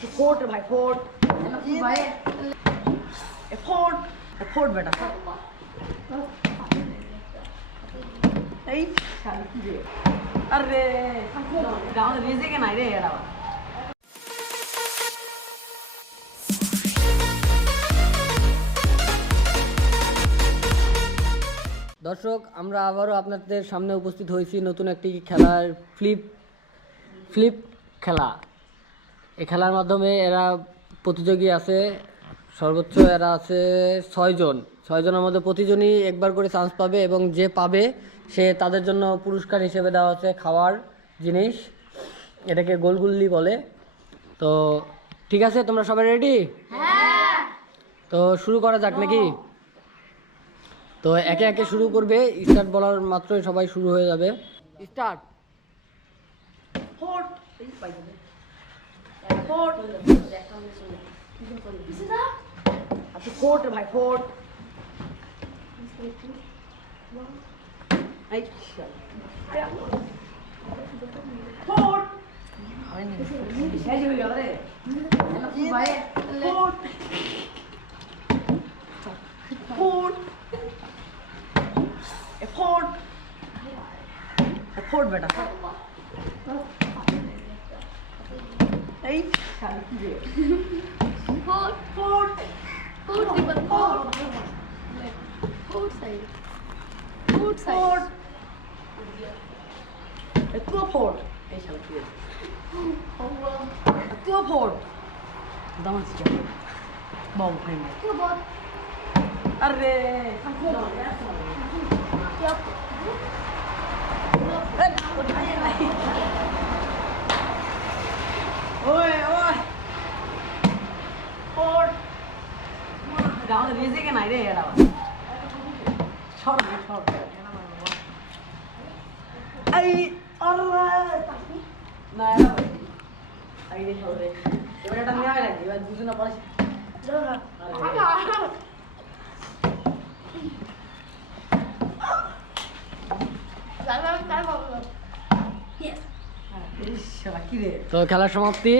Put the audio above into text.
Fort भाई fort भाई fort फोर्ट बेटा अरे गाँव भेजे के नहीं रे यार দর্শক আমরা আবারও আপনাদের সামনে উপস্থিত হয়েছি নতুন একটি খেলার ফ্লিপ খেলা। এই খেলার মাধ্যমে এরা প্রতিযোগী আছে, সর্বোচ্চ এরা আছে 6 জন। 6 জনের মধ্যে প্রতিজনই একবার করে চান্স পাবে এবং যে পাবে সে তাদের জন্য পুরস্কার হিসেবে দেওয়া হচ্ছে খাওয়ার জিনিস, এটাকে গোলগুল্লি বলে। তো ঠিক আছে, তোমরা সবাই রেডি? হ্যাঁ। তো শুরু করা যাক নাকি? তো একে একে শুরু করবে, স্টার্ট বলার মাত্রই সবাই শুরু হয়ে যাবে। স্টার্ট। ফোর্ট ফোর্ট আচ্ছা ফোর্ট ভাই ফোর্ট ফোর্ট ফোর্ট फोर्ट फोर्ट बेटा फोर्ट फोर्ट फोर्ट साइड फोर्ट साइड तू फोर्ट तू फोर्ट दामन से बाबू भाई अरे ओए ओए फोर्ट गाँव भेजे के नहीं रे यार छोड़ आई अरे ना यार आई रे छोड़ रे ये बेटा नहीं आया लगी बस दूसरा पड़े তো খেলার সমাপ্তি।